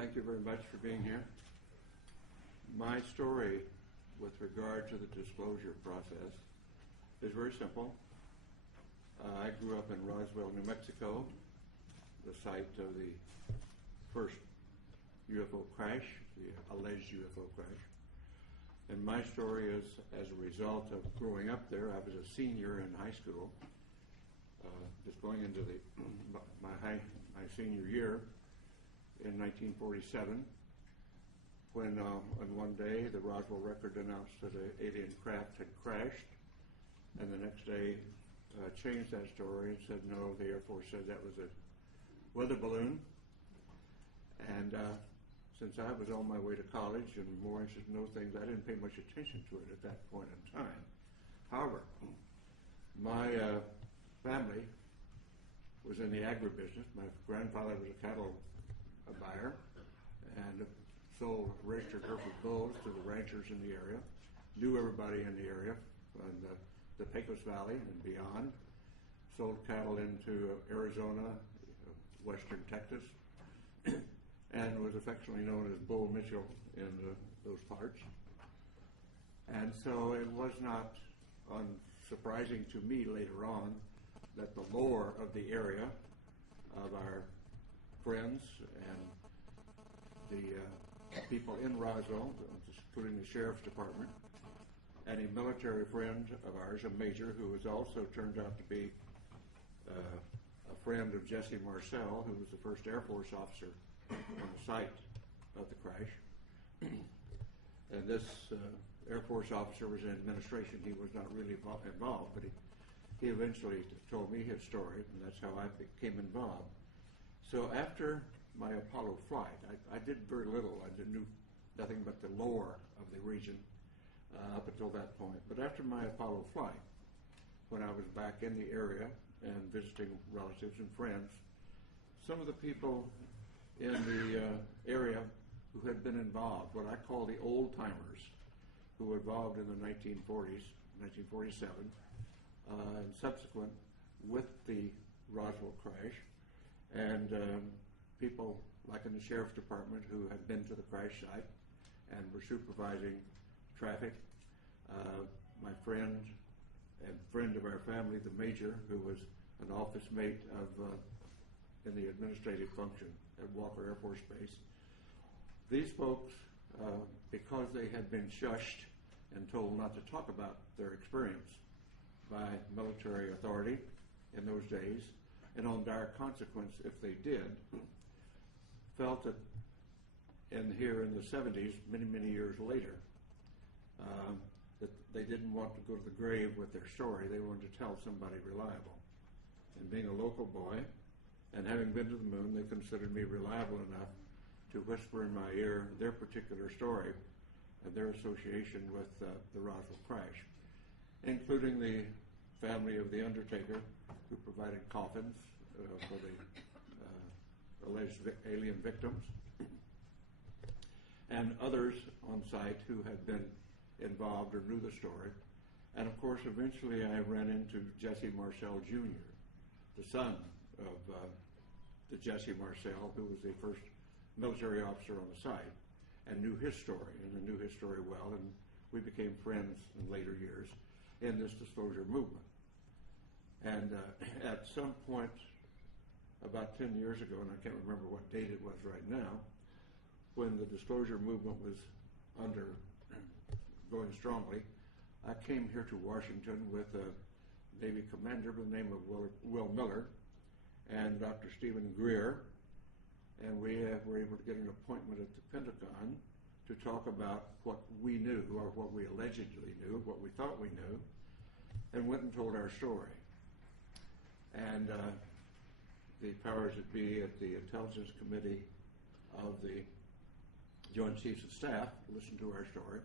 Thank you very much for being here. My story with regard to the disclosure process is very simple. I grew up in Roswell, New Mexico, the site of the first UFO crash, the alleged UFO crash. And my story is as a result of growing up there. I was a senior in high school, just going into my senior year in 1947, when on one day the Roswell Record announced that an alien craft had crashed, and the next day changed that story and said no, the Air Force said that was a weather balloon. And since I was on my way to college and more interested in those things, I didn't pay much attention to it at that point in time. However, my family was in the agribusiness. My grandfather was a cattle buyer and sold registered Hereford bulls to the ranchers in the area, knew everybody in the area, and the Pecos Valley and beyond, sold cattle into Arizona, western Texas, and was affectionately known as Bull Mitchell in those parts. And so it was not unsurprising to me later on that the lore of the area, of our friends and the people in Roswell, including the sheriff's department, and a military friend of ours, a major, who was also turned out to be a friend of Jesse Marcel, who was the first Air Force officer on the site of the crash. And this Air Force officer was in administration. He was not really involved, but he eventually told me his story, and that's how I became involved. So after my Apollo flight, I did very little. I knew nothing but the lore of the region up until that point. But after my Apollo flight, when I was back in the area and visiting relatives and friends, some of the people in the area who had been involved, what I call the old-timers, who were involved in the 1940s, 1947, and subsequent with the Roswell crash, and people like in the sheriff's department who had been to the crash site and were supervising traffic. My friend and friend of our family, the major, who was an office mate of in the administrative function at Walker Air Force Base. These folks, because they had been shushed and told not to talk about their experience by military authority in those days, and on dire consequence if they did, felt that here in the 70s, many, many years later, that they didn't want to go to the grave with their story. They wanted to tell somebody reliable. And being a local boy and having been to the moon, they considered me reliable enough to whisper in my ear their particular story and their association with the Roswell crash, including the family of the undertaker who provided coffins for the alleged alien victims, and others on site who had been involved or knew the story. And of course, eventually I ran into Jesse Marcel Jr., the son of the Jesse Marcel, who was the first military officer on the site, and knew his story, and I knew his story well, and we became friends in later years in this disclosure movement. And at some point, about 10 years ago, and I can't remember what date it was right now, when the disclosure movement was going strongly, I came here to Washington with a Navy commander by the name of Will Miller and Dr. Stephen Greer, and we were able to get an appointment at the Pentagon to talk about what we knew, or what we allegedly knew, what we thought we knew, and went and told our story. And the powers that be at the Intelligence Committee of the Joint Chiefs of Staff listened to our story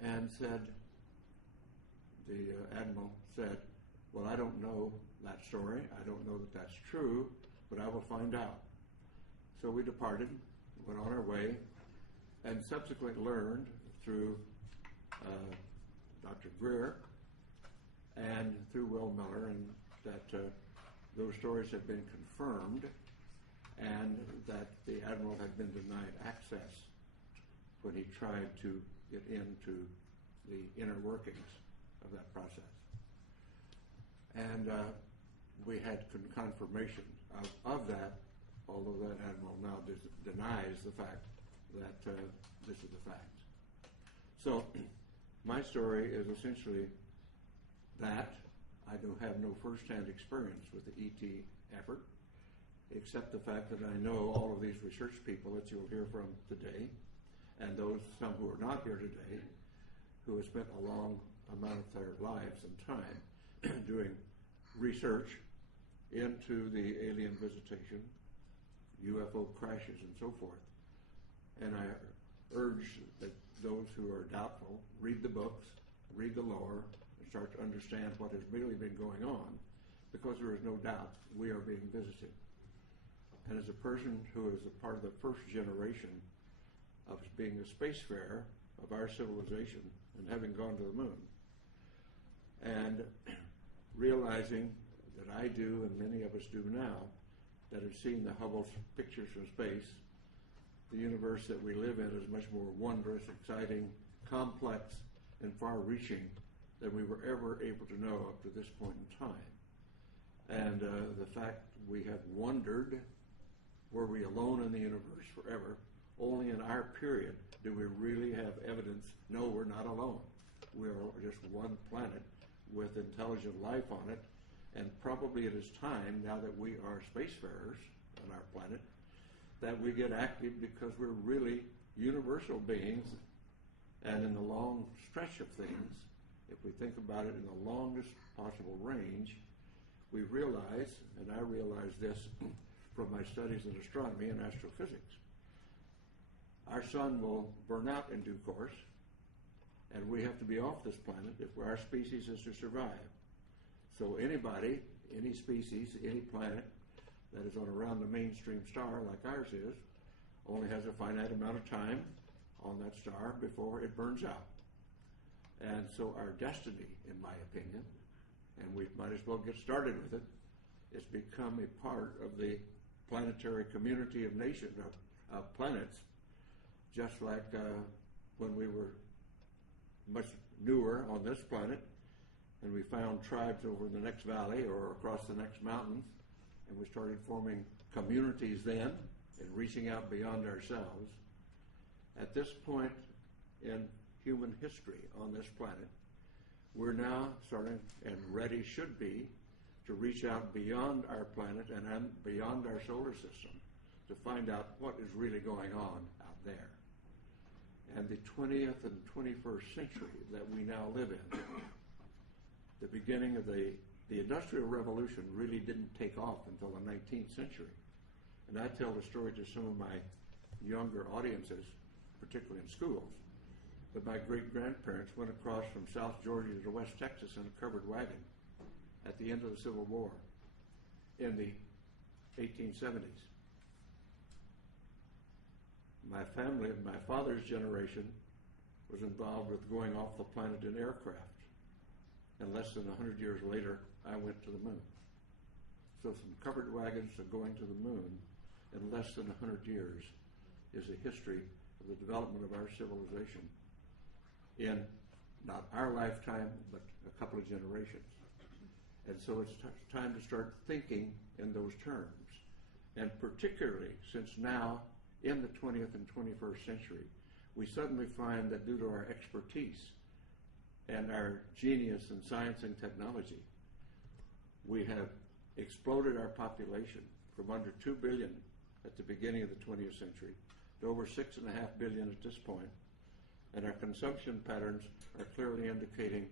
and said, the Admiral said, well, I don't know that story. I don't know that that's true, but I will find out. So we departed, went on our way, and subsequently learned through Dr. Greer and through Will Miller, and that those stories have been confirmed, and that the admiral had been denied access when he tried to get into the inner workings of that process. And we had confirmation of that, although that admiral now denies the fact that this is the fact. So my story is essentially that. I do have no first-hand experience with the ET effort, except the fact that I know all of these research people that you'll hear from today, and those some who are not here today, who have spent a long amount of their lives and time doing research into the alien visitation, UFO crashes, and so forth. And I urge that those who are doubtful read the books, read the lore, and start to understand what has really been going on, because there is no doubt we are being visited. And as a person who is a part of the first generation of being a spacefarer of our civilization and having gone to the moon, and realizing that I do and many of us do now, that have seen the Hubble pictures from space, the universe that we live in is much more wondrous, exciting, complex, and far-reaching than we were ever able to know up to this point in time. And the fact we have wondered, were we alone in the universe forever? Only in our period do we really have evidence, no, we're not alone. We're just one planet with intelligent life on it, and probably it is time, now that we are spacefarers on our planet, that we get active, because we're really universal beings. And in the long stretch of things, if we think about it in the longest possible range, we realize, and I realize this from my studies in astronomy and astrophysics, our sun will burn out in due course, and we have to be off this planet if our species is to survive. So anybody, any species, any planet that is on around the mainstream star like ours is, only has a finite amount of time on that star before it burns out. And so our destiny, in my opinion, and we might as well get started with it, is become a part of the planetary community of nations, of planets, just like when we were much newer on this planet, and we found tribes over in the next valley or across the next mountains, and we started forming communities then and reaching out beyond ourselves. At this point in human history on this planet, we're now starting, and ready should be, to reach out beyond our planet and beyond our solar system to find out what is really going on out there. And the 20th and 21st century that we now live in, the beginning of the Industrial Revolution really didn't take off until the 19th century. And I tell the story to some of my younger audiences, particularly in schools, that my great-grandparents went across from South Georgia to West Texas in a covered wagon at the end of the Civil War in the 1870s. My family, my father's generation, was involved with going off the planet in aircraft. And less than 100 years later, I went to the moon. So from covered wagons to going to the moon in less than 100 years is a history of the development of our civilization in not our lifetime, but a couple of generations. And so it's time to start thinking in those terms. And particularly since now, in the 20th and 21st century, we suddenly find that due to our expertise and our genius in science and technology, we have exploded our population from under 2 billion at the beginning of the 20th century to over 6.5 billion at this point. And our consumption patterns are clearly indicating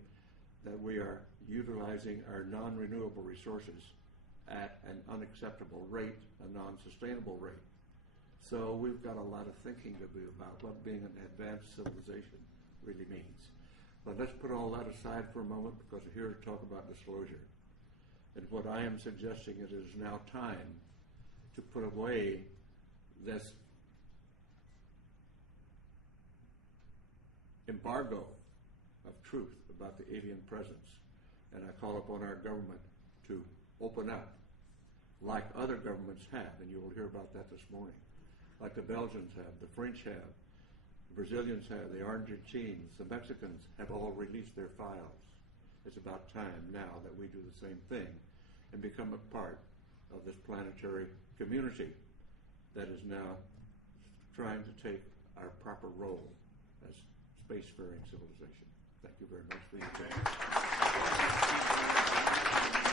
that we are utilizing our non-renewable resources at an unacceptable rate, a non-sustainable rate. So we've got a lot of thinking to do about what being an advanced civilization really means. But let's put all that aside for a moment, because we're here to talk about disclosure. And what I am suggesting is it is now time to put away this embargo of truth about the alien presence. And I call upon our government to open up like other governments have, and you will hear about that this morning, like the Belgians have, the French have, the Brazilians have, the Argentines, the Mexicans have all released their files. It's about time now that we do the same thing and become a part of this planetary community that is now trying to take our proper role as spacefaring civilization. Thank you very much for your time.